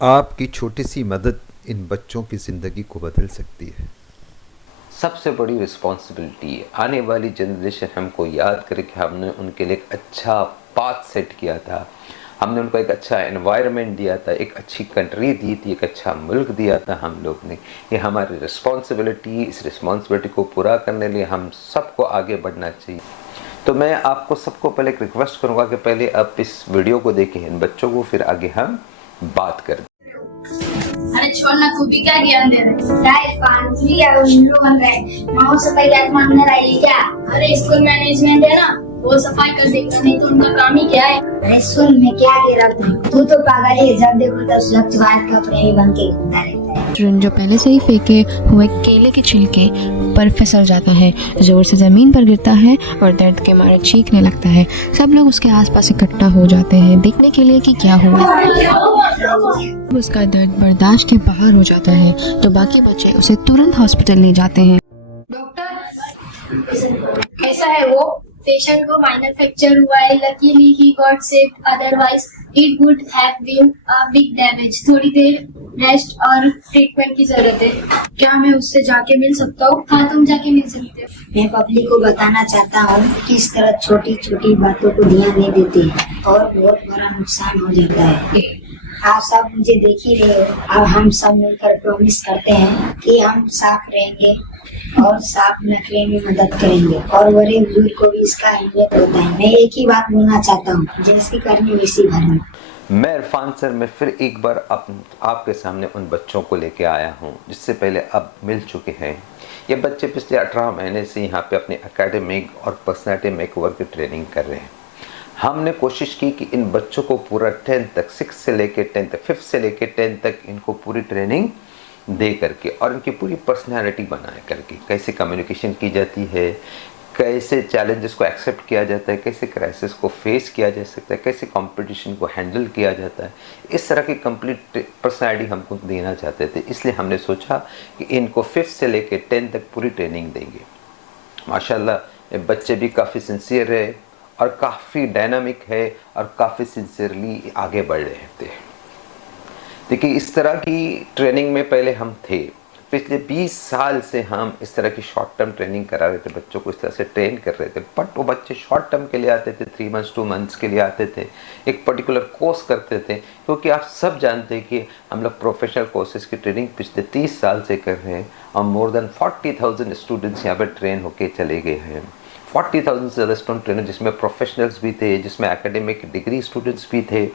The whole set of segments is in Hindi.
आपकी छोटी सी मदद इन बच्चों की ज़िंदगी को बदल सकती है। सबसे बड़ी रिस्पॉन्सिबिलिटी है आने वाली जनरेशन हमको याद करे कि हमने उनके लिए एक अच्छा पाथ सेट किया था, हमने उनको एक अच्छा एनवायरनमेंट दिया था, एक अच्छी कंट्री दी थी, एक अच्छा मुल्क दिया था हम लोग ने। ये हमारी रिस्पॉन्सिबिलिटी, इस रिस्पॉन्सिबिलिटी को पूरा करने लिए हम सबको आगे बढ़ना चाहिए। तो मैं आपको सबको पहले एक रिक्वेस्ट करूँगा कि पहले आप इस वीडियो को देखें इन बच्चों को, फिर आगे हम बात करें। अरे छोड़ ना, तू भी क्या ज्ञान दे रहे? क्या इरफान, तू ही उल्लू बन रहा है। माँ सफाई का मांगने रही है क्या? अरे स्कूल मैनेजमेंट है ना, वो सफाई कर देगा, नहीं तो उनका काम ही क्या है। अरे सुन, मैं क्या कह रहा हूँ, तू तो पागल है। जब देखो तब स्वच्छ भारत कपड़े ही बन के घूमता रहता है। जो पहले से ही फेंके हुए केले के छिलके पर फिसल जाता है, जोर से जमीन पर गिरता है और दर्द के मारे चीखने लगता है। सब लोग उसके आसपास इकट्ठा हो जाते हैं देखने के लिए कि क्या हुआ। उसका दर्द बर्दाश्त के बाहर हो जाता है तो बाकी बच्चे उसे तुरंत हॉस्पिटल ले जाते हैं। डॉक्टर, कैसा है वो? पेशेंट को माइनर फ्रैक्चर हुआ है। Luckily he got save, otherwise it would have been a big damage. थोड़ी देर रेस्ट और ट्रीटमेंट की जरूरत है। क्या मैं उससे जाके मिल सकता हूँ? हाँ, तुम जाके मिल सकते हो। मैं पब्लिक को बताना चाहता हूँ कि इस तरह छोटी छोटी बातों को ध्यान नहीं देते हैं और बहुत बड़ा नुकसान हो जाता है। आप सब मुझे देख ही रहे हो। अब हम सब मिलकर प्रॉमिस करते हैं कि हम साफ रहेंगे और साफ रखने में मदद करेंगे और बड़े बुजुर्ग को भी इसका अहमियत होता है। मैं एक ही बात बोलना चाहता हूँ, जैसी करनी वैसी भरनी। मैं इरफान सर, मैं फिर एक बार आपके सामने उन बच्चों को लेके आया हूँ जिससे पहले अब मिल चुके हैं। ये बच्चे पिछले 18 महीने से यहाँ पे अपने एकेडमिक और पर्सनैलिटी मेकओवर की ट्रेनिंग कर रहे हैं। हमने कोशिश की कि इन बच्चों को पूरा 10th तक, 6 से लेके 10th तक, 5th से लेके 10th तक इनको पूरी ट्रेनिंग दे करके और इनकी पूरी पर्सनैलिटी बनाए करके, कैसे कम्युनिकेशन की जाती है, कैसे चैलेंजेस को एक्सेप्ट किया जाता है, कैसे क्राइसिस को फेस किया जा सकता है, कैसे कंपटीशन को हैंडल किया जाता है, इस तरह की कंप्लीट पर्सनैलिटी हमको देना चाहते थे। इसलिए हमने सोचा कि इनको 5th से लेके 10th तक पूरी ट्रेनिंग देंगे। माशाल्लाह ये बच्चे भी काफ़ी सिंसियर है और काफ़ी डायनामिक है और काफ़ी सिंसियरली आगे बढ़ रहे थे। देखिए, इस तरह की ट्रेनिंग में पहले हम थे। पिछले 20 साल से हम इस तरह की शॉर्ट टर्म ट्रेनिंग करा रहे थे, बच्चों को इस तरह से ट्रेन कर रहे थे। बट वो बच्चे शॉर्ट टर्म के लिए आते थे, 3 मंथ्स 2 मंथ्स के लिए आते थे, एक पर्टिकुलर कोर्स करते थे। क्योंकि आप सब जानते हैं कि हम लोग प्रोफेशनल कोर्सेज की ट्रेनिंग पिछले 30 साल से कर रहे हैं और मोर देन 40,000 स्टूडेंट्स यहाँ पर ट्रेन होके चले गए हैं। 40,000 से ज़्यादा स्टूडेंट ट्रेनर, जिसमें प्रोफेशनल्स भी थे, जिसमें एकेडमिक डिग्री स्टूडेंट्स भी थे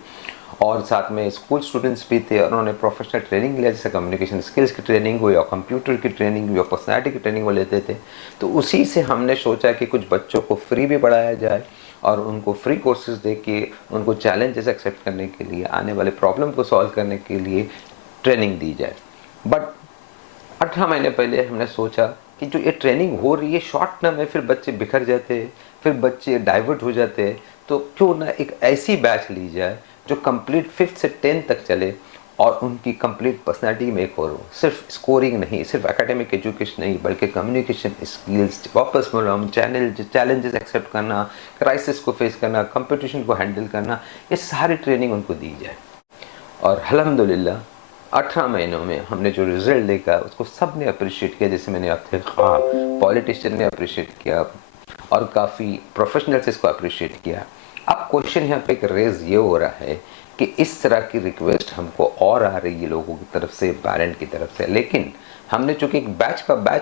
और साथ में स्कूल स्टूडेंट्स भी थे। और उन्होंने प्रोफेशनल ट्रेनिंग लिया, जैसे कम्युनिकेशन स्किल्स की ट्रेनिंग हो या कंप्यूटर की ट्रेनिंग हो या पर्सनैलिटी की ट्रेनिंग वो लेते थे। तो उसी से हमने सोचा कि कुछ बच्चों को फ्री भी पढ़ाया जाए और उनको फ्री कोर्सेज दे के उनको चैलेंजेस एक्सेप्ट करने के लिए, आने वाले प्रॉब्लम को सॉल्व करने के लिए ट्रेनिंग दी जाए। बट 18 महीने पहले हमने सोचा कि जो ये ट्रेनिंग हो रही है शॉर्ट टर्म है, फिर बच्चे बिखर जाते हैं, फिर बच्चे डाइवर्ट हो जाते हैं, तो क्यों ना एक ऐसी बैच ली जाए जो कंप्लीट 5th से 10th तक चले और उनकी कंप्लीट पर्सनैलिटी मेक हो। सिर्फ स्कोरिंग नहीं, सिर्फ एकेडमिक एजुकेशन नहीं, बल्कि कम्युनिकेशन स्किल्स, वापस बोलूँ, चैलेंजेस एक्सेप्ट करना, क्राइसिस को फेस करना, कंपटीशन को हैंडल करना, ये सारी ट्रेनिंग उनको दी जाए। और अल्हम्दुलिल्लाह 18 महीनों में हमने जो रिजल्ट देखा उसको सब ने अप्रिशिएट किया। जैसे मैंने आपसे कहा, पॉलिटिशियन ने अप्रिशिएट किया और काफ़ी प्रोफेशनल्स इसको अप्रिशिएट किया। अब क्वेश्चन यहाँ पे एक रेज ये हो रहा है कि इस तरह की रिक्वेस्ट हमको और आ रही है लोगों की तरफ से, पेरेंट की तरफ से। लेकिन हमने चूँकि एक बैच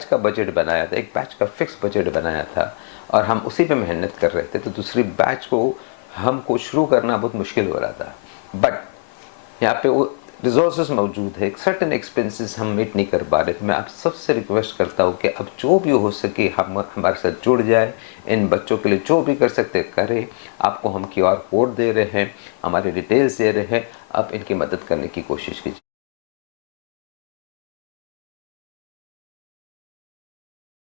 का बजट बनाया था, एक बैच का फिक्स बजट बनाया था और हम उसी पे मेहनत कर रहे थे, तो दूसरी बैच को हमको शुरू करना बहुत मुश्किल हो रहा था। बट यहाँ पे वो रिसोर्सेज मौजूद है, एक सर्टेन एक्सपेंसेस हम मीट नहीं कर पा रहे थे। मैं आप सबसे रिक्वेस्ट करता हूँ कि अब जो भी हो सके हम हमारे साथ जुड़ जाए, इन बच्चों के लिए जो भी कर सकते करें। आपको हम QR कोड दे रहे हैं, हमारे डिटेल्स दे रहे हैं, आप इनकी मदद करने की कोशिश कीजिए।